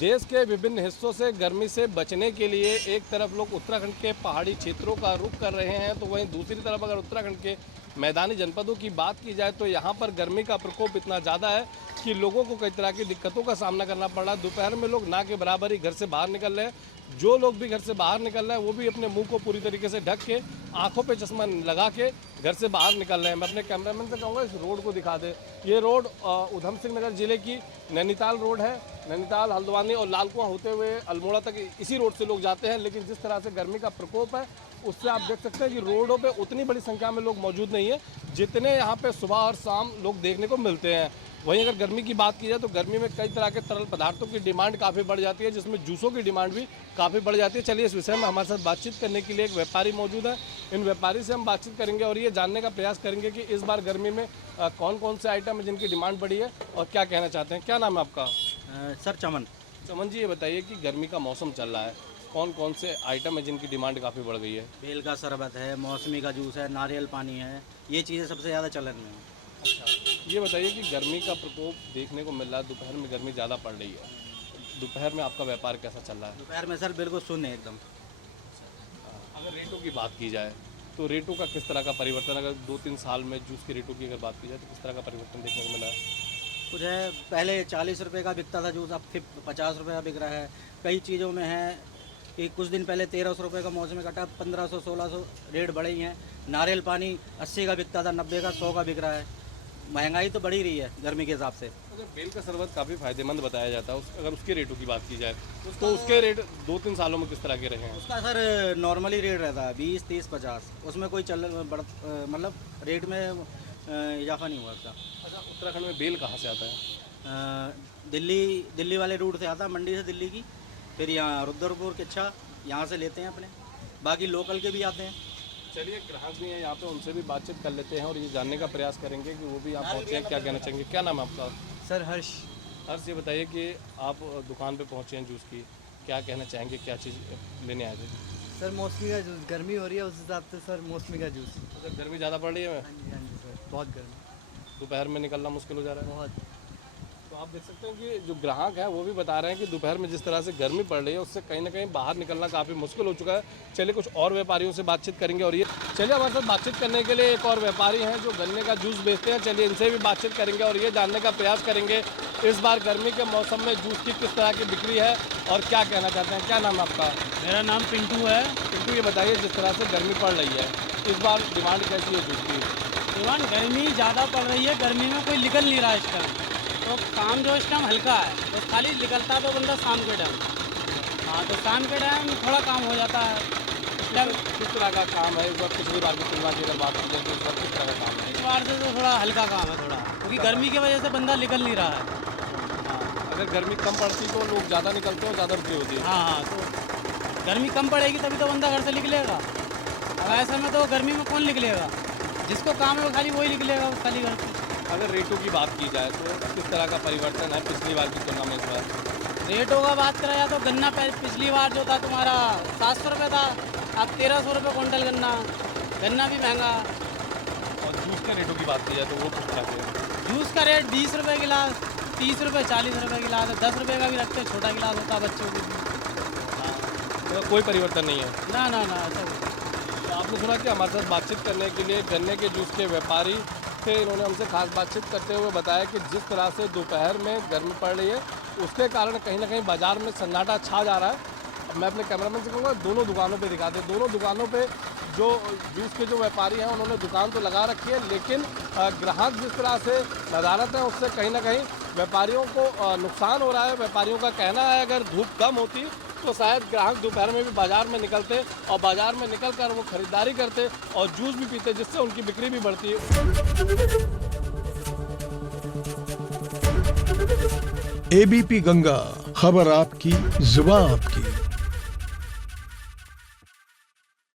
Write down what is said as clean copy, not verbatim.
देश के विभिन्न हिस्सों से गर्मी से बचने के लिए एक तरफ लोग उत्तराखंड के पहाड़ी क्षेत्रों का रुख कर रहे हैं, तो वहीं दूसरी तरफ अगर उत्तराखंड के मैदानी जनपदों की बात की जाए तो यहाँ पर गर्मी का प्रकोप इतना ज़्यादा है कि लोगों को कई तरह की दिक्कतों का सामना करना पड़ रहा है। दोपहर में लोग ना के बराबर ही घर से बाहर निकल रहे हैं। जो लोग भी घर से बाहर निकल रहे हैं वो भी अपने मुंह को पूरी तरीके से ढक के, आंखों पे चश्मा लगा के घर से बाहर निकल रहे हैं। मैं अपने कैमरामैन से कहूँगा इस रोड को दिखा दे। ये रोड उधम सिंह नगर जिले की नैनीताल रोड है। नैनीताल, हल्द्वानी और लालकुआं होते हुए अल्मोड़ा तक इसी रोड से लोग जाते हैं। लेकिन जिस तरह से गर्मी का प्रकोप है उससे आप देख सकते हैं कि रोडों पे उतनी बड़ी संख्या में लोग मौजूद नहीं है जितने यहाँ पे सुबह और शाम लोग देखने को मिलते हैं। वहीं अगर गर्मी की बात की जाए तो गर्मी में कई तरह के तरल पदार्थों की डिमांड काफ़ी बढ़ जाती है, जिसमें जूसों की डिमांड भी काफ़ी बढ़ जाती है। चलिए इस विषय में हमारे साथ बातचीत करने के लिए एक व्यापारी मौजूद है। इन व्यापारी से हम बातचीत करेंगे और ये जानने का प्रयास करेंगे कि इस बार गर्मी में कौन कौन से आइटम है जिनकी डिमांड बढ़ी है और क्या कहना चाहते हैं। क्या नाम है आपका? सर चमन। चमन जी, ये बताइए कि गर्मी का मौसम चल रहा है, कौन कौन से आइटम है जिनकी डिमांड काफ़ी बढ़ गई है? बेल का शरबत है, मौसमी का जूस है, नारियल पानी है, ये चीज़ें सबसे ज़्यादा चलन में है। अच्छा, ये बताइए कि गर्मी का प्रकोप देखने को मिल रहा है, दोपहर में गर्मी ज़्यादा पड़ रही है, दोपहर में आपका व्यापार कैसा चल रहा है? दोपहर में सर बिल्कुल शून्य एकदम। अगर रेटों की बात की जाए तो रेटों का किस तरह का परिवर्तन, अगर 2-3 साल में जूस की रेटों की अगर बात की जाए तो किस तरह का परिवर्तन देखने को मिला है? कुछ है, पहले 40 रुपये का बिकता था जूस, अब फिर 50 रुपये का बिक रहा है। कई चीज़ों में है कि कुछ दिन पहले 1300 रुपये का मौसमी कटा, 1500-1600 रेट बढ़े ही हैं। नारियल पानी 80 का बिकता था, 90 का, 100 का बिक रहा है। महंगाई तो बढ़ी रही है गर्मी के हिसाब से। अगर बेल का शरबत काफ़ी फायदेमंद बताया जाता है, अगर उसके रेटों की बात की जाए तो उसके रेट 2-3 सालों में किस तरह के रहे हैं? उसका सर नॉर्मली रेट रहता है 20, 30, 50। उसमें कोई मतलब रेट में इजाफा नहीं हुआ उसका। अच्छा, उत्तराखंड में बेल कहाँ से आता है? दिल्ली वाले रूट से आता है, मंडी से दिल्ली की, फिर यहाँ रुद्रपुर किच्छा यहाँ से लेते हैं अपने, बाकी लोकल के भी आते हैं। चलिए, ग्राहक भी हैं यहाँ पे, उनसे भी बातचीत कर लेते हैं और ये जानने का प्रयास करेंगे कि वो भी यहाँ पहुँचे हैं, क्या कहना चाहेंगे। क्या नाम है आपका? सर हर्ष। हर्ष, ये बताइए कि आप दुकान पे पहुँचे हैं जूस की, क्या कहना चाहेंगे, क्या चीज़ लेने आए थे? सर मौसमी का जूस, गर्मी हो रही है उस हिसाब से सर मौसमी का जूस। तो गर्मी ज़्यादा पड़ रही है, हाँ जी सर, बहुत गर्मी, दोपहर में निकलना मुश्किल हो जा रहा है। बहुत। तो आप देख सकते हैं कि जो ग्राहक हैं वो भी बता रहे हैं कि दोपहर में जिस तरह से गर्मी पड़ रही है उससे कहीं ना कहीं बाहर निकलना काफ़ी मुश्किल हो चुका है। चलिए कुछ और व्यापारियों से बातचीत करेंगे और ये चलिए हमारे साथ बातचीत करने के लिए एक और व्यापारी हैं जो गन्ने का जूस बेचते हैं। चलिए इनसे भी बातचीत करेंगे और ये जानने का प्रयास करेंगे इस बार गर्मी के मौसम में जूस की किस तरह की बिक्री है और क्या कहना चाहते हैं। क्या नाम है आपका? मेरा नाम पिंटू है। पिंटू, ये बताइए जिस तरह से गर्मी पड़ रही है इस बार डिमांड कैसी है जूस की? डिमांड गर्मी ज़्यादा पड़ रही है, गर्मी में कोई निकल नहीं रहा इस टाइम, तो काम जो इस टाइम हल्का है, तो खाली निकलता तो बंदा शाम के टाइम। हाँ, तो शाम के टाइम थोड़ा काम हो जाता है इस टाइम। किस तरह का काम है इस बार पिछली बार की तुलना की अगर बात की जाए तो इस बार किस तरह का काम है? इस बार से तो थोड़ा हल्का काम है थोड़ा, क्योंकि गर्मी की वजह से बंदा निकल नहीं रहा है। अगर गर्मी कम पड़ती तो लोग ज़्यादा निकलते हो, ज़्यादा रुपये होती है। हाँ, तो गर्मी कम पड़ेगी तभी तो बंदा घर से निकलेगा। अब ऐसे में तो गर्मी में कौन निकलेगा? जिसको काम है वो खाली वही निकलेगा खाली घर से। अगर रेटों की बात की जाए तो किस तरह का परिवर्तन है पिछली बार की तुलना में इस बार? रेटों का बात करा जाए तो गन्ना पिछली बार जो था तुम्हारा 700 रुपये था, अब 1300 रुपये क्विंटल गन्ना भी महंगा। और जूस के रेटों की बात की जाए तो वो किस तरह के? जूस का रेट 20 रुपये गिलास, 30 रुपये, 40 रुपये गिलास है, 10 रुपये का भी रखते हैं, छोटा गिलास होता है बच्चों के लिए। तो कोई परिवर्तन नहीं है? ना ऐसा तो आपने सुना कि हमारे साथ बातचीत करने के लिए गन्ने के जूस के व्यापारी थे। इन्होंने हमसे खास बातचीत करते हुए बताया कि जिस तरह से दोपहर में गर्मी पड़ रही है उसके कारण कहीं ना कहीं बाज़ार में सन्नाटा छा जा रहा है। अब मैं अपने कैमरामैन से कहूँगा दोनों दुकानों पे दिखा दें। दोनों दुकानों पे जो जूस के जो व्यापारी हैं उन्होंने दुकान तो लगा रखी है, लेकिन ग्राहक जिस तरह से नदारत है उससे कहीं ना कहीं व्यापारियों को नुकसान हो रहा है। व्यापारियों का कहना है अगर धूप कम होती तो शायद ग्राहक दोपहर में भी बाज़ार में निकलते और बाज़ार में निकल कर वो ख़रीदारी करते और जूस भी पीते, जिससे उनकी बिक्री भी बढ़ती है। एबीपी गंगा, खबर आपकी, जुबान आपकी।